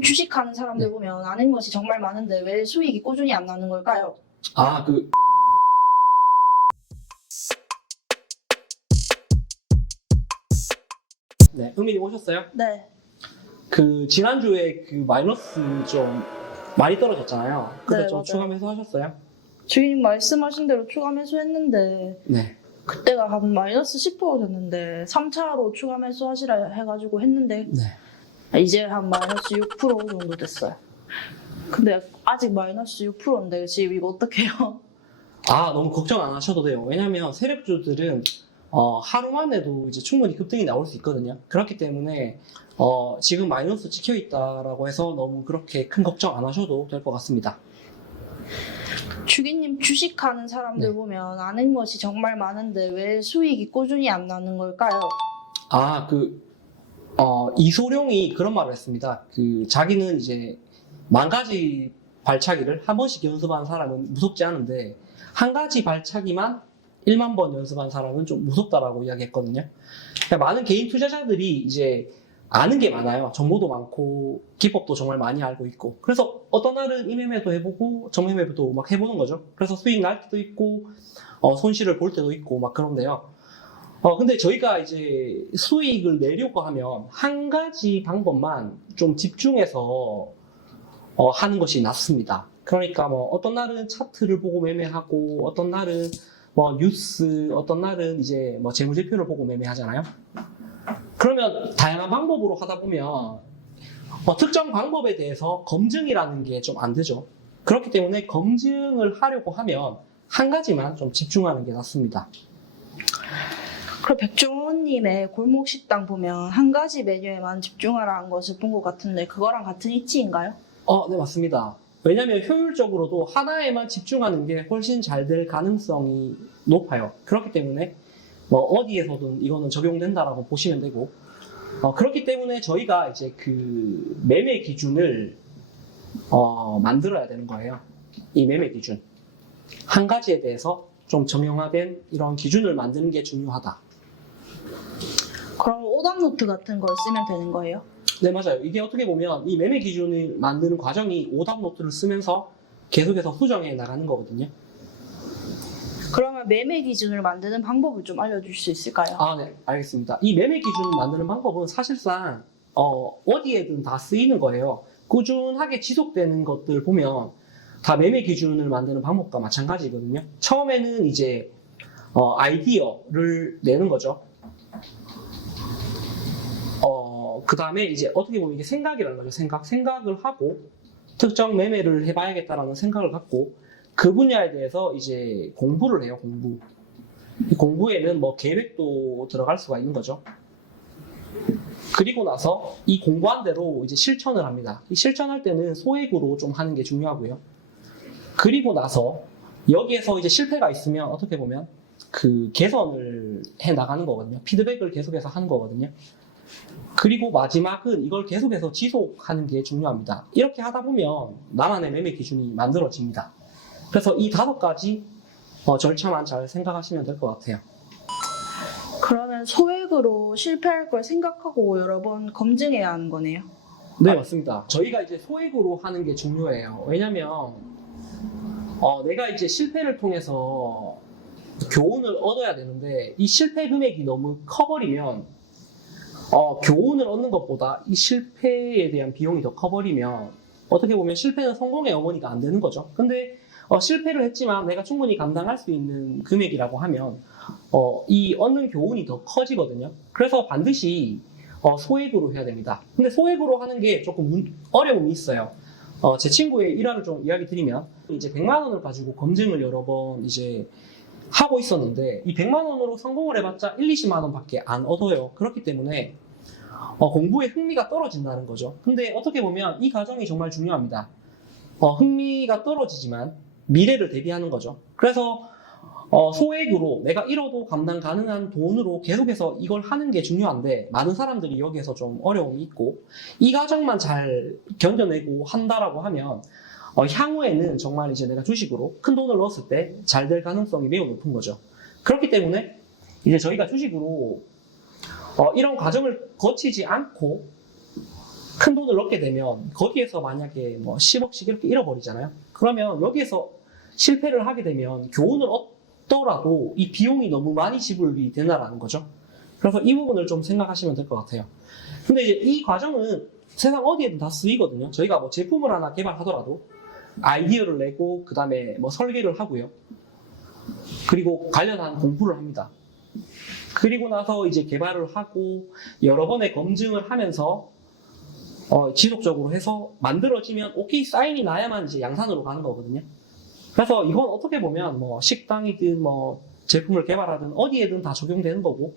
주기님 주식하는 사람들 네. 보면 아는 것이 정말 많은데 왜 수익이 꾸준히 안 나는 걸까요? 네, 은민님 오셨어요? 네. 지난주에 마이너스 좀 많이 떨어졌잖아요. 그때 네, 좀 맞아요. 추가 매수하셨어요? 주기님 말씀하신 대로 추가 매수했는데 네. 그때가 한 마이너스 10% 됐는데 3차로 추가 매수하시라 해가지고 했는데 네. 이제 한 마이너스 6% 정도 됐어요. 근데 아직 마이너스 6%인데 지금 이거 어떡해요? 너무 걱정 안 하셔도 돼요. 왜냐면 세력주들은 하루 만에도 이제 충분히 급등이 나올 수 있거든요. 그렇기 때문에 지금 마이너스 찍혀 있다라고 해서 너무 그렇게 큰 걱정 안 하셔도 될 것 같습니다. 주기님 주식하는 사람들 네. 보면 아는 것이 정말 많은데 왜 수익이 꾸준히 안 나는 걸까요? 이소룡이 그런 말을 했습니다. 자기는 이제 10,000가지 발차기를 한 번씩 연습한 사람은 무섭지 않은데 한 가지 발차기만 1만 번 연습한 사람은 좀 무섭다라고 이야기했거든요. 그러니까 많은 개인 투자자들이 이제 아는 게 많아요. 정보도 많고 기법도 정말 많이 알고 있고 그래서 어떤 날은 임매매도 해보고 정매매도 막 해보는 거죠. 그래서 수익 날 때도 있고 손실을 볼 때도 있고 막 그런데요. 근데 저희가 이제 수익을 내려고 하면 한 가지 방법만 좀 집중해서 하는 것이 낫습니다. 그러니까 어떤 날은 차트를 보고 매매하고 어떤 날은 뉴스, 어떤 날은 이제 재무제표를 보고 매매하잖아요. 그러면 다양한 방법으로 하다 보면 특정 방법에 대해서 검증이라는 게 좀 안 되죠. 그렇기 때문에 검증을 하려고 하면 한 가지만 좀 집중하는 게 낫습니다. 그럼 백종원님의 골목식당 보면 한 가지 메뉴에만 집중하라는 것을 본 것 같은데 그거랑 같은 이치인가요? 네, 맞습니다. 왜냐하면 효율적으로도 하나에만 집중하는 게 훨씬 잘 될 가능성이 높아요. 그렇기 때문에 어디에서든 이거는 적용된다라고 보시면 되고 그렇기 때문에 저희가 이제 매매 기준을 만들어야 되는 거예요. 이 매매 기준 한 가지에 대해서 좀 정형화된 이런 기준을 만드는 게 중요하다. 그럼 오답노트 같은 걸 쓰면 되는 거예요? 네, 맞아요. 이게 어떻게 보면 이 매매 기준을 만드는 과정이 오답 노트를 쓰면서 계속해서 수정해 나가는 거거든요. 그러면 매매 기준을 만드는 방법을 좀 알려줄 수 있을까요? 네, 알겠습니다. 이 매매 기준을 만드는 방법은 사실상 어디에든 다 쓰이는 거예요. 꾸준하게 지속되는 것들 보면 다 매매 기준을 만드는 방법과 마찬가지거든요. 처음에는 이제 아이디어를 내는 거죠. 그 다음에 이제 어떻게 보면 이게 생각이라는 거죠. 생각을 하고 특정 매매를 해봐야겠다라는 생각을 갖고 그 분야에 대해서 이제 공부를 해요. 이 공부에는 계획도 들어갈 수가 있는 거죠. 그리고 나서 이 공부한 대로 이제 실천을 합니다. 이 실천할 때는 소액으로 좀 하는 게 중요하고요. 그리고 나서 여기에서 이제 실패가 있으면 어떻게 보면 개선을 해 나가는 거거든요. 피드백을 계속해서 하는 거거든요. 그리고 마지막은 이걸 계속해서 지속하는 게 중요합니다. 이렇게 하다 보면 나만의 매매 기준이 만들어집니다. 그래서 이 5가지 절차만 잘 생각하시면 될 것 같아요. 그러면 소액으로 실패할 걸 생각하고 여러 번 검증해야 하는 거네요? 네, 맞습니다. 저희가 이제 소액으로 하는 게 중요해요. 왜냐면 내가 이제 실패를 통해서 교훈을 얻어야 되는데 이 실패 금액이 너무 커버리면 교훈을 얻는 것보다 이 실패에 대한 비용이 더 커버리면 어떻게 보면 실패는 성공의 어머니가 안 되는 거죠. 근데 실패를 했지만 내가 충분히 감당할 수 있는 금액이라고 하면 이 얻는 교훈이 더 커지거든요. 그래서 반드시 소액으로 해야 됩니다. 근데 소액으로 하는 게 조금 어려움이 있어요. 제 친구의 일화를 좀 이야기 드리면 이제 100만 원을 가지고 검증을 여러 번 이제 하고 있었는데 이 100만 원으로 성공을 해봤자 1, 20만 원밖에 안 얻어요. 그렇기 때문에 공부에 흥미가 떨어진다는 거죠. 근데 어떻게 보면 이 과정이 정말 중요합니다. 흥미가 떨어지지만 미래를 대비하는 거죠. 그래서 소액으로 내가 잃어도 감당 가능한 돈으로 계속해서 이걸 하는 게 중요한데 많은 사람들이 여기에서 좀 어려움이 있고 이 과정만 잘 견뎌내고 한다라고 하면 향후에는 정말 이제 내가 주식으로 큰 돈을 넣었을 때 잘 될 가능성이 매우 높은 거죠. 그렇기 때문에 이제 저희가 주식으로 이런 과정을 거치지 않고 큰 돈을 넣게 되면 거기에서 만약에 뭐 10억씩 이렇게 잃어버리잖아요. 그러면 여기에서 실패를 하게 되면 교훈을 얻더라도 이 비용이 너무 많이 지불이 된다라는 거죠. 그래서 이 부분을 좀 생각하시면 될 것 같아요. 근데 이제 이 과정은 세상 어디에든 다 쓰이거든요. 저희가 뭐 제품을 하나 개발하더라도 아이디어를 내고 그 다음에 뭐 설계를 하고요. 그리고 관련한 공부를 합니다. 그리고 나서 이제 개발을 하고 여러 번의 검증을 하면서 지속적으로 해서 만들어지면 오케이 사인이 나야만 이제 양산으로 가는 거거든요. 그래서 이건 어떻게 보면 뭐 식당이든 뭐 제품을 개발하든 어디에든 다 적용되는 거고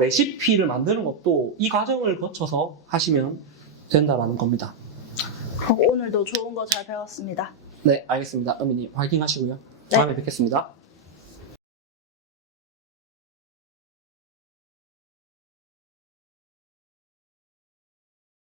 레시피를 만드는 것도 이 과정을 거쳐서 하시면 된다라는 겁니다. 오늘도 좋은 거 잘 배웠습니다. 네, 알겠습니다. 어머니 화이팅 하시고요. 다음에 뵙겠습니다.